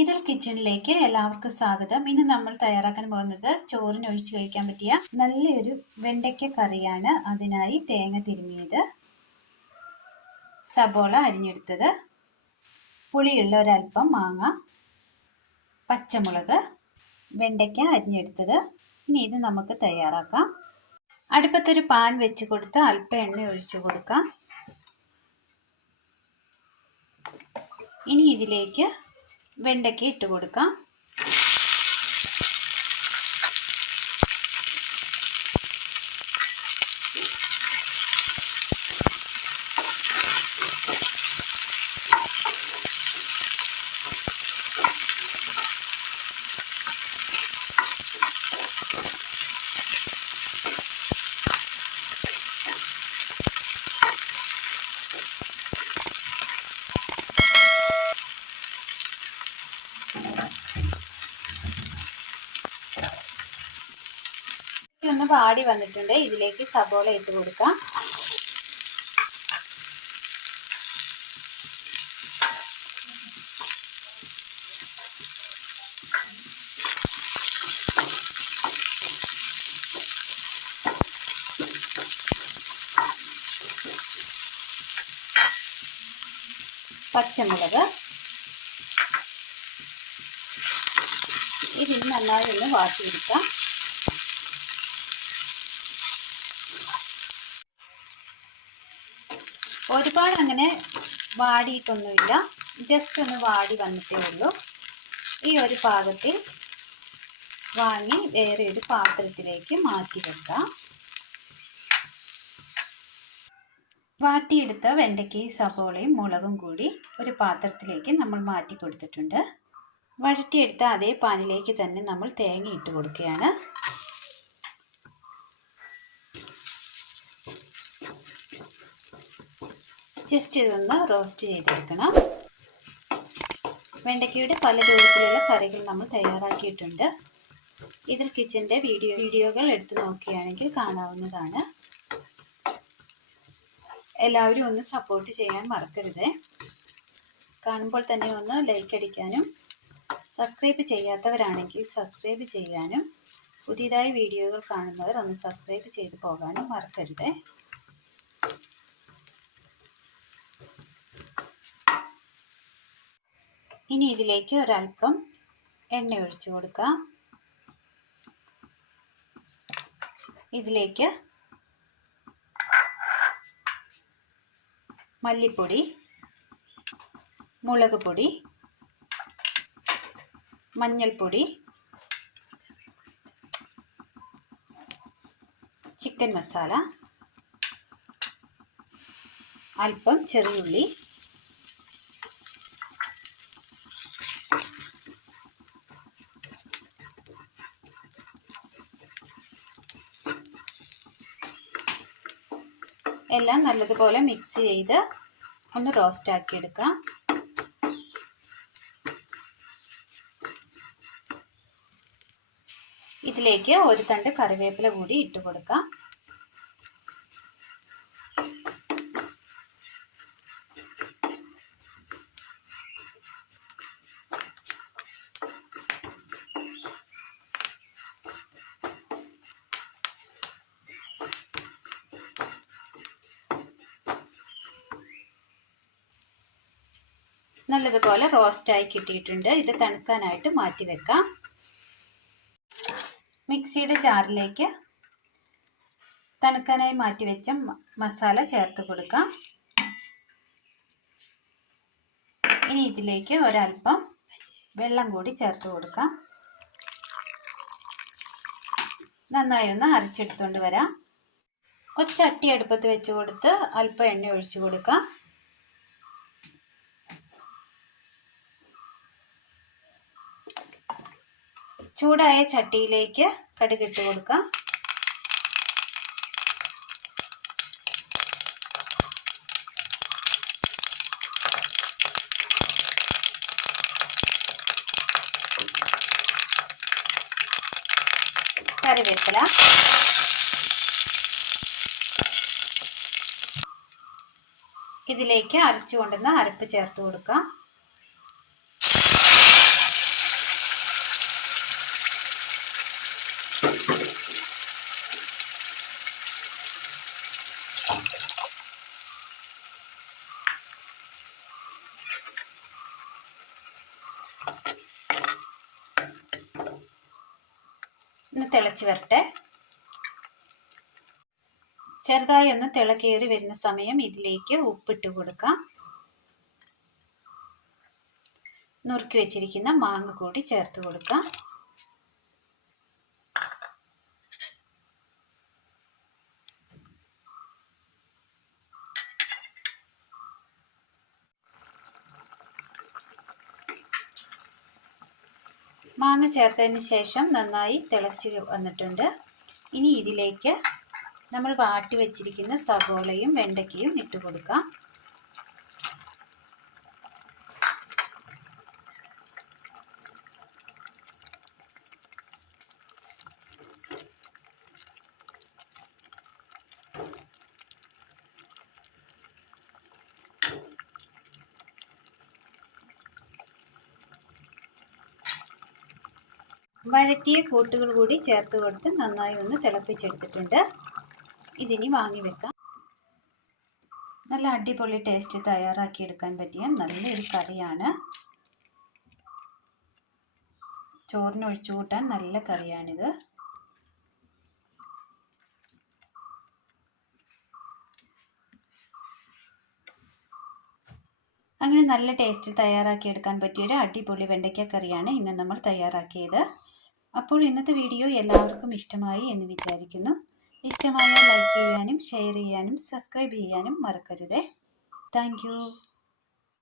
ഈദൽ കിച്ചണിലേക്ക് എല്ലാവർക്കും സ്വാഗതം. ഇന്ന് നമ്മൾ തയ്യാറാക്കാൻ പോകുന്നത് ചോറിന് ഒഴിച്ച് കഴിക്കാൻ പറ്റിയ നല്ലൊരു വെണ്ടയ്ക്ക കറിയാണ്. അതിനായി തേങ്ങ തിരുമിയത്, സബോള അരിഞ്ഞെടുത്തത്, പുളിയുള്ള ഒരൽപ്പം മാങ്ങ, പച്ചമുളക്, വെണ്ടയ്ക്ക അരിഞ്ഞെടുത്തത്. ഇനി ഇത് നമുക്ക് തയ്യാറാക്കാം. അടുപ്പത്തൊരു പാൻ വെച്ച് കൊടുത്ത് അല്പം എണ്ണ ഒഴിച്ചു കൊടുക്കാം. ഇനി ഇതിലേക്ക് വെണ്ടയ്ക്ക ഇട്ട് കൊടുക്കാം. ഒന്ന് വാടി വന്നിട്ടുണ്ട്. ഇതിലേക്ക് സബോള ഇട്ട് കൊടുക്കാം. പച്ചമുളക് ഇതിൽ നന്നായി ഒന്ന് വാട്ടിയെടുക്കാം. ഒരുപാട് അങ്ങനെ വാടിയിട്ടൊന്നുമില്ല, ജസ്റ്റ് ഒന്ന് വാടി വന്നിട്ടേ ഉള്ളൂ. ഈ ഒരു പാകത്തിൽ വാങ്ങി വേറെ ഒരു പാത്രത്തിലേക്ക് മാറ്റി വെക്കാം. വാട്ടിയെടുത്ത വെണ്ടയ്ക്കയും സവോളയും മുളകും കൂടി ഒരു പാത്രത്തിലേക്ക് നമ്മൾ മാറ്റി കൊടുത്തിട്ടുണ്ട്. വഴറ്റിയെടുത്ത അതേ പാനിലേക്ക് തന്നെ നമ്മൾ തേങ്ങ ഇട്ട് കൊടുക്കുകയാണ്. ജസ്റ്റ് ഇതൊന്ന് റോസ്റ്റ് ചെയ്തെടുക്കണം. വെണ്ടയ്ക്കയുടെ പല രൂപത്തിലുള്ള കറികൾ നമ്മൾ തയ്യാറാക്കിയിട്ടുണ്ട്. ഇതിൽ കിച്ചൻ്റെ വീഡിയോകൾ എടുത്തു നോക്കുകയാണെങ്കിൽ കാണാവുന്നതാണ്. എല്ലാവരും ഒന്ന് സപ്പോർട്ട് ചെയ്യാൻ മറക്കരുത്. കാണുമ്പോൾ തന്നെ ഒന്ന് ലൈക്ക് അടിക്കാനും, സബ്സ്ക്രൈബ് ചെയ്യാത്തവരാണെങ്കിൽ സബ്സ്ക്രൈബ് ചെയ്യാനും, പുതിയതായി വീഡിയോകൾ കാണുന്നവർ ഒന്ന് സബ്സ്ക്രൈബ് ചെയ്ത് പോകാനും മറക്കരുത്. ഇനി ഇതിലേക്ക് ഒരൽപ്പം എണ്ണ ഒഴിച്ചു കൊടുക്കാം. ഇതിലേക്ക് മല്ലിപ്പൊടി, മുളക് പൊടി, മഞ്ഞൾപ്പൊടി, ചിക്കൻ മസാല, അല്പം ചെറിയുള്ളി, എല്ലാം നല്ലതുപോലെ മിക്സ് ചെയ്ത് ഒന്ന് റോസ്റ്റ് ആക്കി എടുക്കാം. ഇതിലേക്ക് ഒരു തണ്ട് കറിവേപ്പില കൂടി ഇട്ട് കൊടുക്കാം. നല്ലതുപോലെ റോസ്റ്റായി കിട്ടിയിട്ടുണ്ട്. ഇത് തണുക്കാനായിട്ട് മാറ്റി വെക്കാം. മിക്സിയുടെ ജാറിലേക്ക് തണുക്കാനായി മാറ്റി വെച്ച മസാല ചേർത്ത് കൊടുക്കാം. ഇനി ഇതിലേക്ക് ഒരൽപ്പം വെള്ളം കൂടി ചേർത്ത് കൊടുക്കാം. നന്നായി ഒന്ന് അരച്ചെടുത്തുകൊണ്ട് വരാം. ഒരു ചട്ടി അടുപ്പത്ത് വെച്ച് കൊടുത്ത് അല്പം എണ്ണ ഒഴിച്ചു കൊടുക്കാം. ചൂടായ ചട്ടിയിലേക്ക് കടുക് ഇട്ട് കൊടുക്കാം. കറിവേപ്പില, ഇതിലേക്ക് അരച്ചു കൊണ്ടുവന്ന അരപ്പ് ചേർത്ത് കൊടുക്കാം. ഒന്ന് തിളച്ച് വരട്ടെ. ചെറുതായി ഒന്ന് തിളക്കേറി വരുന്ന സമയം ഇതിലേക്ക് ഉപ്പിട്ട് കൊടുക്കാം. നുറുക്കി വെച്ചിരിക്കുന്ന മാങ്ങ കൂടി ചേർത്ത് കൊടുക്കാം. മാങ്ങ ചേർത്തതിന് ശേഷം നന്നായി തിളച്ച് വന്നിട്ടുണ്ട്. ഇനി ഇതിലേക്ക് നമ്മൾ വാട്ടി വെച്ചിരിക്കുന്ന സവോളയും വെണ്ടയ്ക്കയും ഇട്ട് കൊടുക്കാം. വഴറ്റിയ കൂട്ടുകൾ കൂടി ചേർത്ത് കൊടുത്ത് നന്നായി ഒന്ന് തിളപ്പിച്ചെടുത്തിട്ടുണ്ട്. ഇതിനി വാങ്ങി വെക്കാം. നല്ല അടിപൊളി ടേസ്റ്റ് തയ്യാറാക്കിയെടുക്കാൻ പറ്റിയ നല്ലൊരു കറിയാണ്. ചോറിന് ഒഴിച്ചു കൂട്ടാൻ നല്ല കറിയാണിത്. അങ്ങനെ നല്ല ടേസ്റ്റ് തയ്യാറാക്കിയെടുക്കാൻ പറ്റിയൊരു അടിപൊളി വെണ്ടയ്ക്ക കറിയാണ് ഇന്ന് നമ്മൾ തയ്യാറാക്കിയത്. അപ്പോൾ ഇന്നത്തെ വീഡിയോ എല്ലാവർക്കും ഇഷ്ടമായി എന്ന് വിചാരിക്കുന്നു. ഇഷ്ടമായാൽ ലൈക്ക് ചെയ്യാനും ഷെയർ ചെയ്യാനും സബ്സ്ക്രൈബ് ചെയ്യാനും മറക്കരുതേ. Thank you.